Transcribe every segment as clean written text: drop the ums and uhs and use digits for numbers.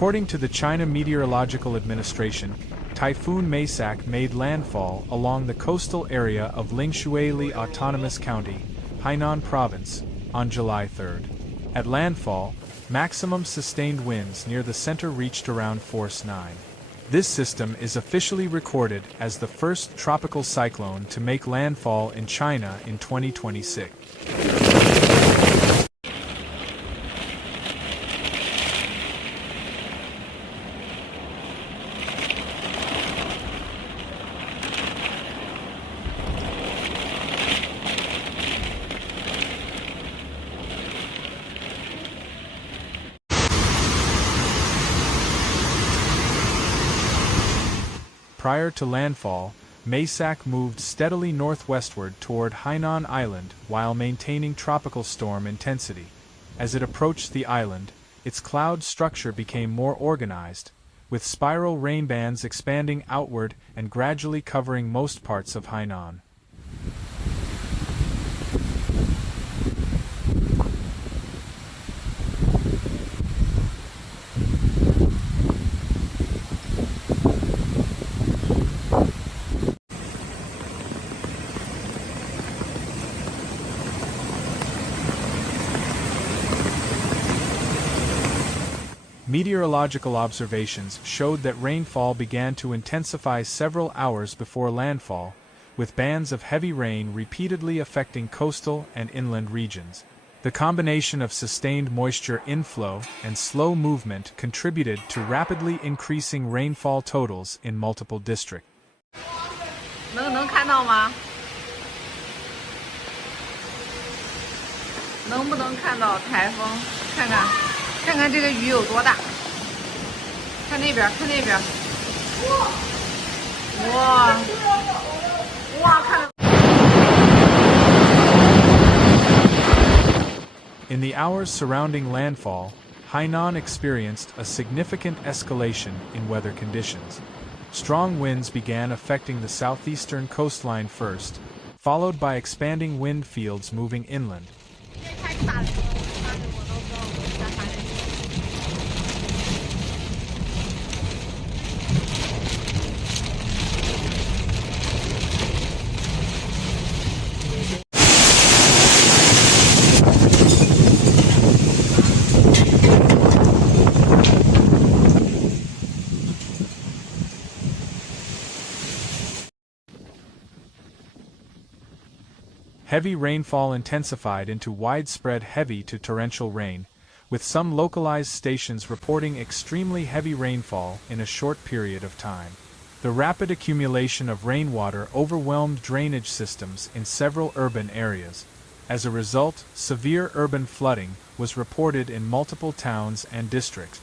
According to the China Meteorological Administration, Typhoon Maysak made landfall along the coastal area of Lingshui Li Autonomous County, Hainan Province, on July 3. At landfall, maximum sustained winds near the center reached around force 9. This system is officially recorded as the first tropical cyclone to make landfall in China in 2026. Prior to landfall, Maysak moved steadily northwestward toward Hainan Island while maintaining tropical storm intensity. As it approached the island, its cloud structure became more organized, with spiral rain bands expanding outward and gradually covering most parts of Hainan. Meteorological observations showed that rainfall began to intensify several hours before landfall, with bands of heavy rain repeatedly affecting coastal and inland regions. The combination of sustained moisture inflow and slow movement contributed to rapidly increasing rainfall totals in multiple districts. 能看到吗？能不能看到台风？看看。 看看这个雨有多大！看那边，看那边！哇！哇！看！ In the hours surrounding landfall, Hainan experienced a significant escalation in weather conditions. Strong winds began affecting the southeastern coastline first, followed by expanding wind fields moving inland. Heavy rainfall intensified into widespread heavy to torrential rain, with some localized stations reporting extremely heavy rainfall in a short period of time. The rapid accumulation of rainwater overwhelmed drainage systems in several urban areas. As a result, severe urban flooding was reported in multiple towns and districts.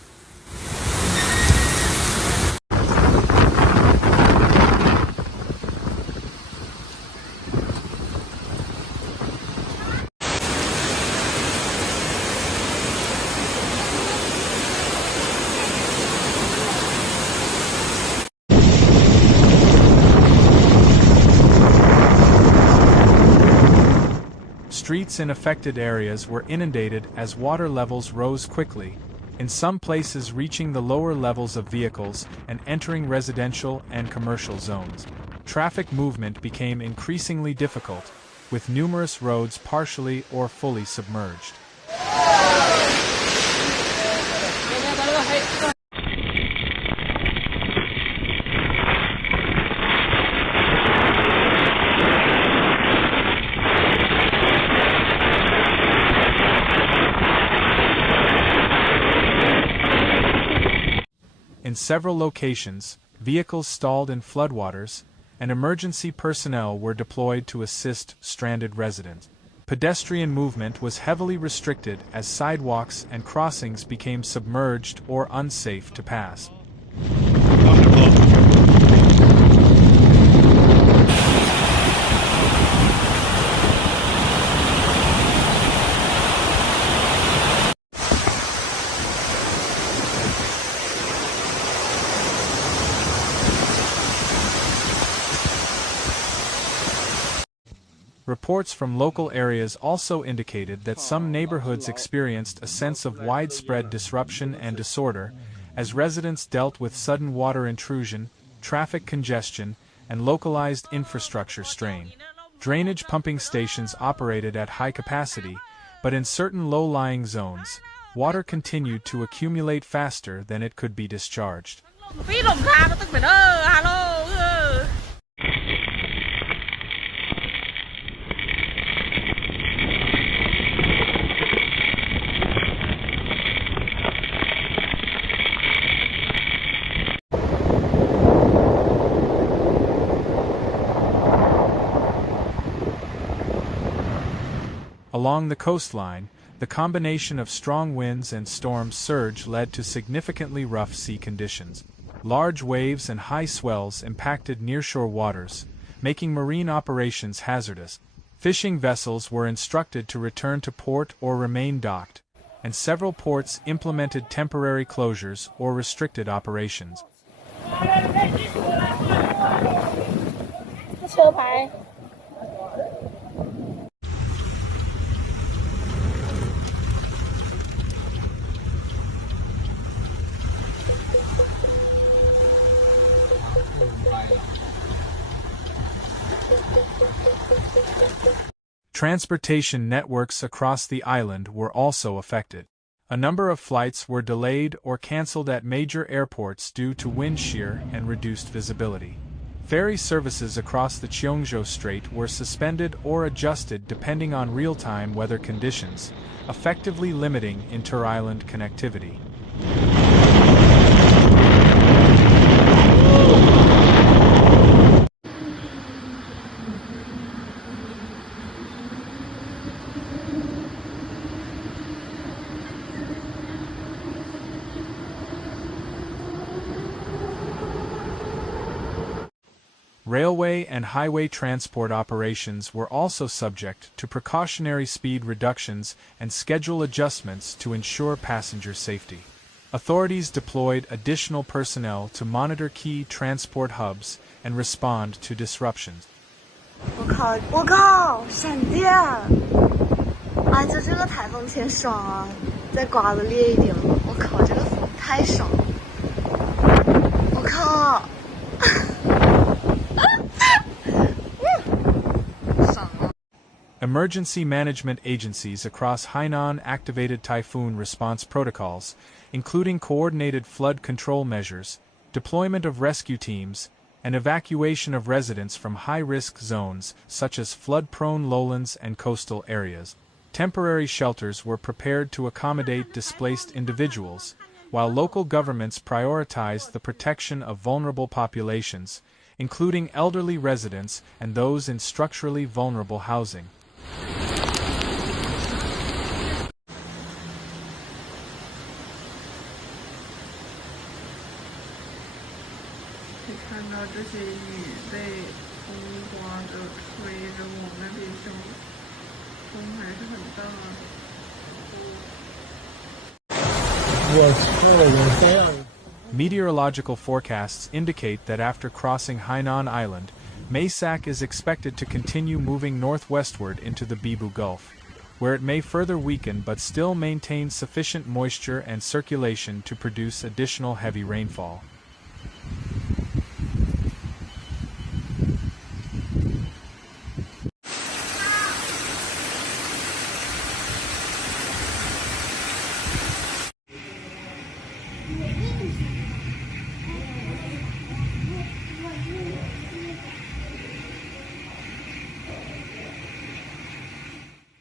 Streets in affected areas were inundated as water levels rose quickly, in some places reaching the lower levels of vehicles and entering residential and commercial zones. Traffic movement became increasingly difficult, with numerous roads partially or fully submerged. In several locations, vehicles stalled in floodwaters, and emergency personnel were deployed to assist stranded residents. Pedestrian movement was heavily restricted as sidewalks and crossings became submerged or unsafe to pass. Reports from local areas also indicated that some neighborhoods experienced a sense of widespread disruption and disorder, as residents dealt with sudden water intrusion, traffic congestion, and localized infrastructure strain. Drainage pumping stations operated at high capacity, but in certain low-lying zones, water continued to accumulate faster than it could be discharged. Along the coastline, the combination of strong winds and storm surge led to significantly rough sea conditions. Large waves and high swells impacted nearshore waters, making marine operations hazardous. Fishing vessels were instructed to return to port or remain docked, and several ports implemented temporary closures or restricted operations. Transportation networks across the island were also affected. A number of flights were delayed or canceled at major airports due to wind shear and reduced visibility. Ferry services across the Cheongjo Strait were suspended or adjusted depending on real-time weather conditions, effectively limiting inter-island connectivity. Railway and highway transport operations were also subject to precautionary speed reductions and schedule adjustments to ensure passenger safety. Authorities deployed additional personnel to monitor key transport hubs and respond to disruptions. 我靠，闪电！啊，就这个台风天爽啊！再刮的烈一点，我靠，这个风太爽了！我靠！Emergency management agencies across Hainan activated typhoon response protocols, including coordinated flood control measures, deployment of rescue teams, and evacuation of residents from high-risk zones such as flood-prone lowlands and coastal areas. Temporary shelters were prepared to accommodate displaced individuals, while local governments prioritized the protection of vulnerable populations, including elderly residents and those in structurally vulnerable housing. 可以看到这些雨被风刮着吹着，我们那边风还是很大。Meteorological forecasts indicate that after crossing Hainan Island, Maysak is expected to continue moving northwestward into the Bibu Gulf, where it may further weaken but still maintain sufficient moisture and circulation to produce additional heavy rainfall.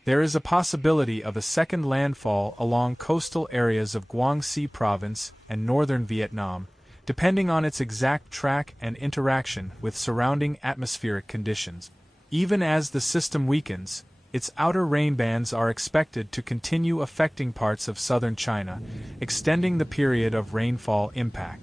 There is a possibility of a second landfall along coastal areas of Guangxi Province and northern Vietnam, depending on its exact track and interaction with surrounding atmospheric conditions. Even as the system weakens, its outer rain bands are expected to continue affecting parts of southern China, extending the period of rainfall impact.